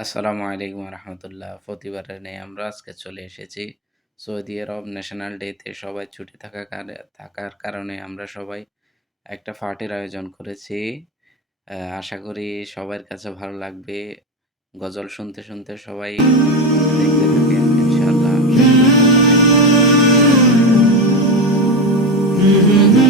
আসসালামু আলাইকুম রহমতুল্লাহ। প্রতিবারের নেই আমরা আজকে চলে এসেছি সৌদি আরব ন্যাশনাল ডেতে সবাই ছুটি থাকা কার- থাকার কারণে আমরা সবাই একটা পার্টির আয়োজন করেছি। আশা করি সবার কাছে ভালো লাগবে। গজল শুনতে শুনতে সবাই দেখতে থাকেন, ইনশাআল্লাহ।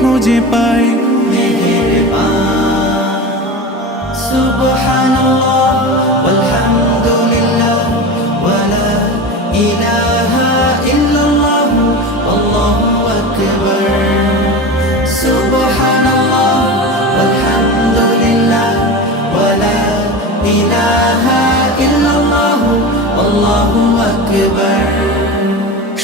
খুঁজে পাই সুবহানাল্লাহ walhamdulillah wala ilaha illallah allahu akbar subhanallah walhamdulillah wala ilaha illallah allahu akbar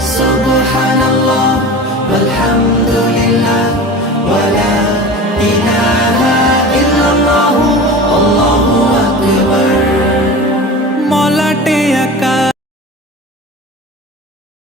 سبحان الله والحمد لله ولا إله